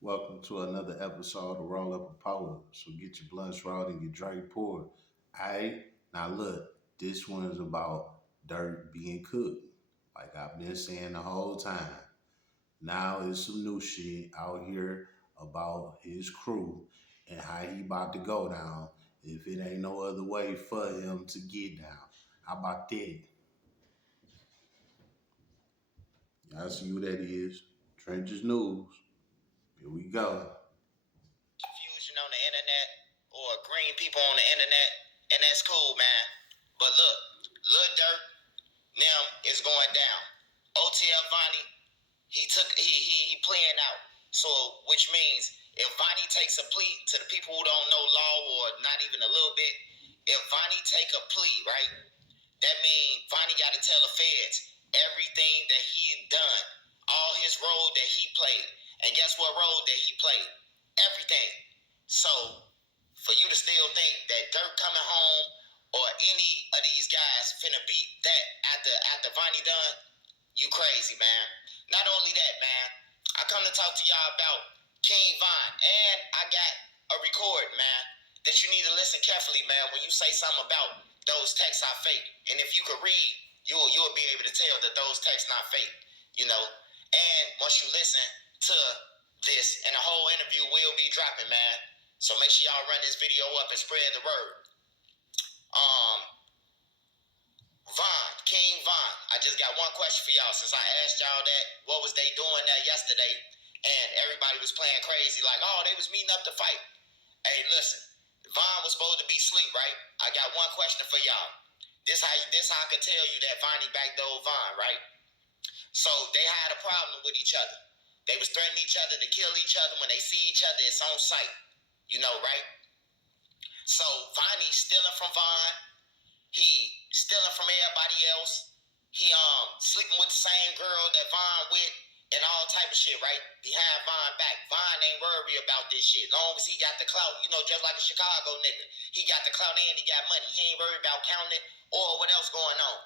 Welcome to another episode of Roll Up a Power. So get your blunts rolled and your drink poured. Alright? Now look, this one is about Durk being cooked. Like I've been saying the whole time. Now it's some new shit out here about his crew and how he about to go down if it ain't no other way for him to get down. How about that? Y'all see who that is? Trenches News. Here we go. Confusion on the internet or green people on the internet, and that's cool, man. But look, Lil Durk now is going down. OTF Vonnie, he playing out. So which means if Vonnie takes a plea to the people who don't know law or not even a little bit, if Vonnie take a plea, right, that means Vonnie got to tell the feds everything that he done, all his role that he played. And guess what role that he played? Everything. So for you to still think that Durk coming home or any of these guys finna beat that after Vonnie done, you crazy, man. Not only that, man, I come to talk to y'all about King Von, and I got a record, man, that you need to listen carefully, man, when you say something about those texts are fake. And if you could read, you'll be able to tell that those texts not fake, you know. And once you listen to this, and the whole interview will be dropping, man. So make sure y'all run this video up and spread the word. King Von, I just got one question for y'all since I asked y'all that. What was they doing that yesterday? And everybody was playing crazy like, oh, they was meeting up to fight. Hey, listen, Von was supposed to be asleep, right? I got one question for y'all. This how I can tell you that Vonnie backdoored Von, right? So they had a problem with each other. They was threatening each other to kill each other. When they see each other, it's on sight. You know, right? So Vonnie stealing from Von. He stealing from everybody else. He sleeping with the same girl that Von with and all type of shit, right? Behind Von back. Von ain't worried about this shit. Long as he got the clout, you know, just like a Chicago nigga. He got the clout and he got money. He ain't worried about counting it or what else going on.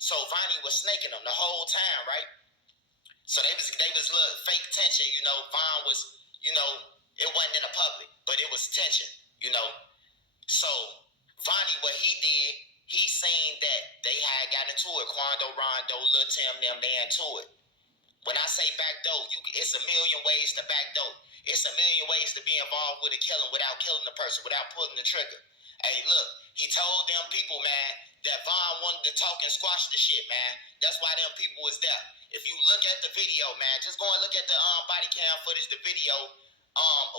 So Vonnie was snaking him the whole time, right? So they was little fake tension, you know. Von was, you know, it wasn't in the public, but it was tension, you know. So Vonnie, what he did, he seen that they had got into it. Quando, Rondo, Lil Tim, them, they into it. When I say backdoor, it's a million ways to backdoor. It's a million ways to be involved with a killing without killing the person, without pulling the trigger. Hey, look, he told them people, man, that Von wanted to talk and squash the shit, man. That's why them people was there. If you look at the video, man, just go and look at the body cam footage, the video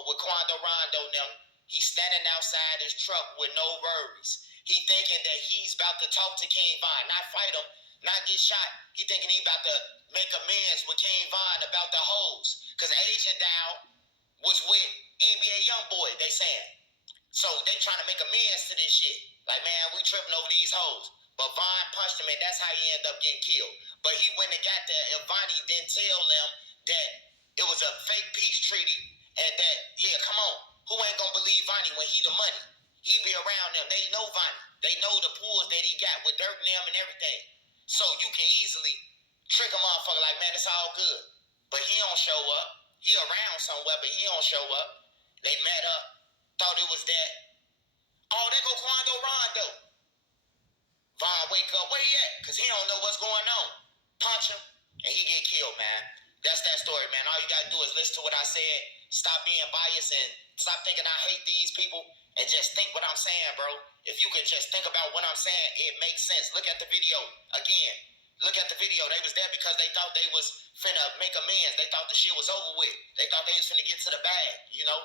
with Quando Rondo and them. He's standing outside his truck with no worries. He thinking that he's about to talk to King Von, not fight him, not get shot. He thinking he about to make amends with King Von about the hoes. Because Asian Dow was with NBA Youngboy, they saying. So they trying to make amends to this shit. Like, man, we tripping over these hoes. But Von punched him, and that's how he ended up getting killed. But he went and got there, and Vonnie didn't tell them that it was a fake peace treaty, and that, yeah, come on, who ain't gonna believe Vonnie when he the money? He be around them. They know Vonnie. They know the pools that he got with Durk and them and everything. So you can easily trick a motherfucker like, man, it's all good. But he don't show up. He around somewhere, but he don't show up. They met up, thought it was that. Oh, there go Quando Rondo. Von wake up, where he at? Because he don't know what's going on. Punch him, and he get killed, man. That's that story, man. All you got to do is listen to what I said. Stop being biased and stop thinking I hate these people and just think what I'm saying, bro. If you can just think about what I'm saying, it makes sense. Look at the video again. Look at the video. They was there because they thought they was finna make amends. They thought the shit was over with. They thought they was finna get to the bag, you know?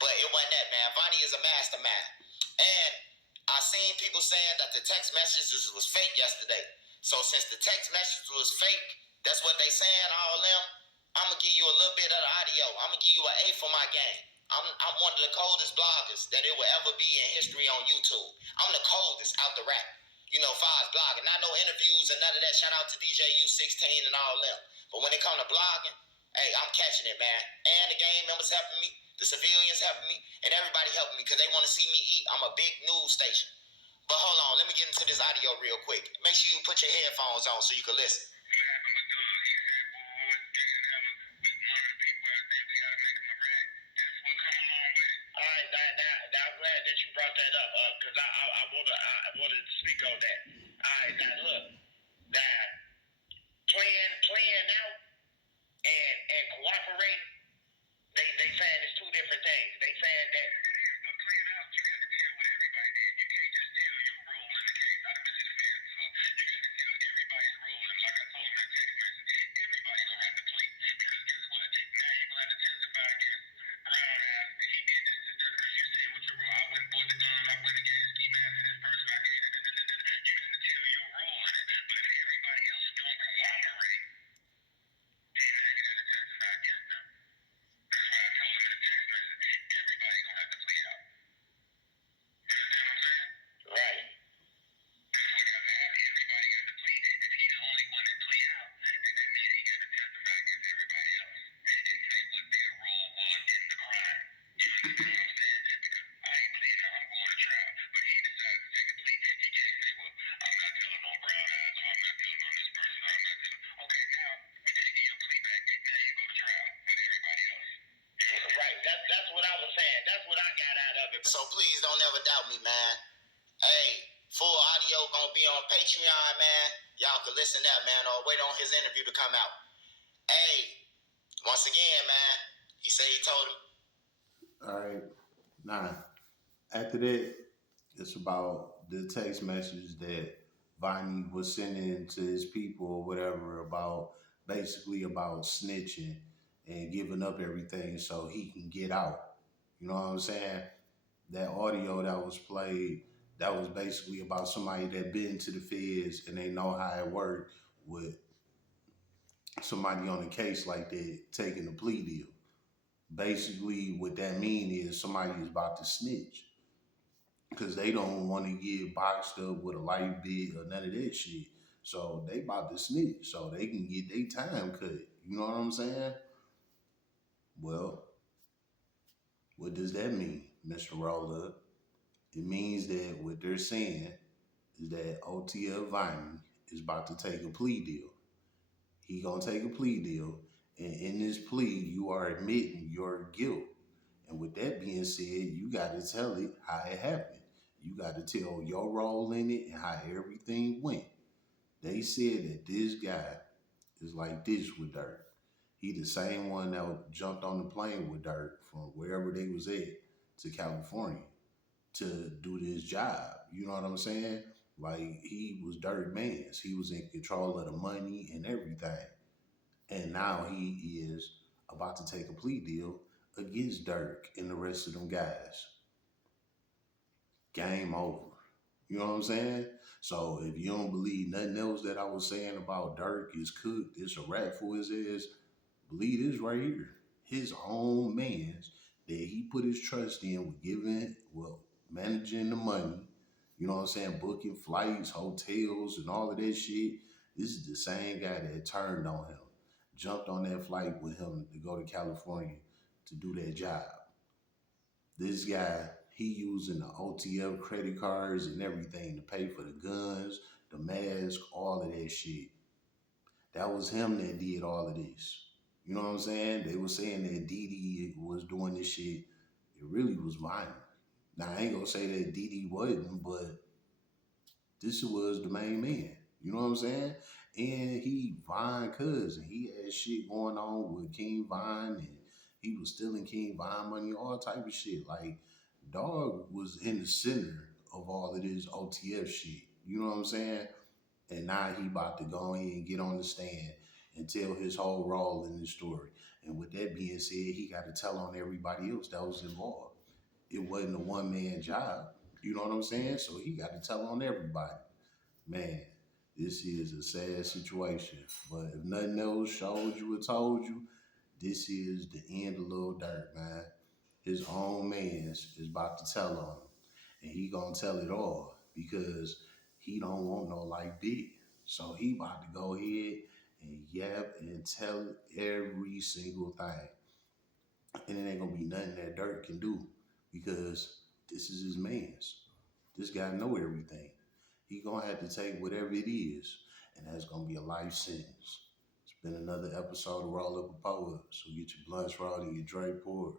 But it wasn't that, man. Vonnie is a mastermind. And I seen people saying that the text messages was fake yesterday. So since the text message was fake, that's what they saying, all them, I'm going to give you a little bit of the audio. I'm going to give you an A for my game. I'm one of the coldest bloggers that it will ever be in history on YouTube. I'm the coldest out the rap. You know, far as blogging. Not no interviews and none of that. Shout out to DJ U16 and all them. But when it come to blogging, hey, I'm catching it, man. And the gang members helping me. The civilians helping me, and everybody helping me because they want to see me eat. I'm a big news station. But hold on, let me get into this audio real quick. Make sure you put your headphones on so you can listen. I wanted to speak on that. All right, now look, now playing out and cooperate, they saying it's two different things. They saying that playing out, you got to deal with everybody. You can't just deal your role in the case. I've been in the business, so you got to deal everybody's role. And like I told him that text message, everybody gonna have to plea because guess what? Now you gonna have to testify against Brown ass. He did this because you said what your role. I went for the gun. I went against ski mask to this person. I did it. You got to deal your role in it. But if everybody else don't cooperate, then you got to testify against them. That's why I told him in the text message, everybody gonna have to plea out. You understand what I'm saying? Right. That's what got to happen. Everybody got to plea. If he's the only one that plea out, then that means he got to testify against everybody else and say what their role was in the crime. You understand what I'm saying? Because I ain't pleading, I'm going to trial. But he decided to take a plea. He can't say, well, I'm not telling on Brown eyes or I'm not telling on this person. I'm not telling. Okay, now we taking your plea back. Now you go to trial with everybody else. Right. That's what I was saying. That's what I got out of it. So please don't ever doubt me, man. Hey, full audio gonna be on Patreon, man. Y'all can listen that, man, or wait on his interview to come out. Hey, once again, man, he said he told him. All right. Nah. After that, it's about the text message that Vonnie was sending to his people or whatever about basically about snitching and giving up everything so he can get out. You know what I'm saying? That audio that was played, that was basically about somebody that been to the feds and they know how it worked with somebody on a case like that taking a plea deal. Basically, what that mean is somebody is about to snitch because they don't want to get boxed up with a life bid or none of that shit. So they about to snitch so they can get their time cut. You know what I'm saying? Well, what does that mean, Mr. Roller? It means that what they're saying is that OTF Vonnie is about to take a plea deal. He gonna take a plea deal, and in this plea, you are admitting your guilt. And with that being said, you got to tell it how it happened. You got to tell your role in it and how everything went. They said that this guy is like this with Durk. He the same one that jumped on the plane with Durk from wherever they was at to California to do this job. You know what I'm saying? Like he was Durk Man's. He was in control of the money and everything. And now he is about to take a plea deal against Durk and the rest of them guys. Game over. You know what I'm saying? So if you don't believe nothing else that I was saying about Durk is cooked, it's a rap for his ass, believe this right here. His own man's that he put his trust in with giving, well, managing the money, you know what I'm saying, booking flights, hotels, and all of that shit. This is the same guy that turned on him, jumped on that flight with him to go to California to do that job. This guy, he using the OTF credit cards and everything to pay for the guns, the mask, all of that shit. That was him that did all of this. You know what I'm saying? They were saying that Didi was doing this shit. It really was Vonnie. Now I ain't gonna say that Didi wasn't, but this was the main man. You know what I'm saying? And he Vine cousin. He had shit going on with King Vine and he was stealing King Vine money, all type of shit. Like dog was in the center of all of this OTF shit. You know what I'm saying? And now he about to go ahead and get on the stand and tell his whole role in this story. And with that being said, he got to tell on everybody else that was involved. It wasn't a one man job. You know what I'm saying? So he got to tell on everybody. Man, this is a sad situation. But if nothing else showed you or told you, this is the end of Lil Durk, man. His own man's is about to tell on him. And he gonna tell it all because he don't want no life big. So he about to go ahead and yap and tell every single thing. And it ain't gonna be nothing that Durk can do because this is his man's. This guy know everything. He gonna have to take whatever it is, and that's gonna be a life sentence. It's been another episode of Roll Up a Poet. So get your blunts rolled and your Dre poured.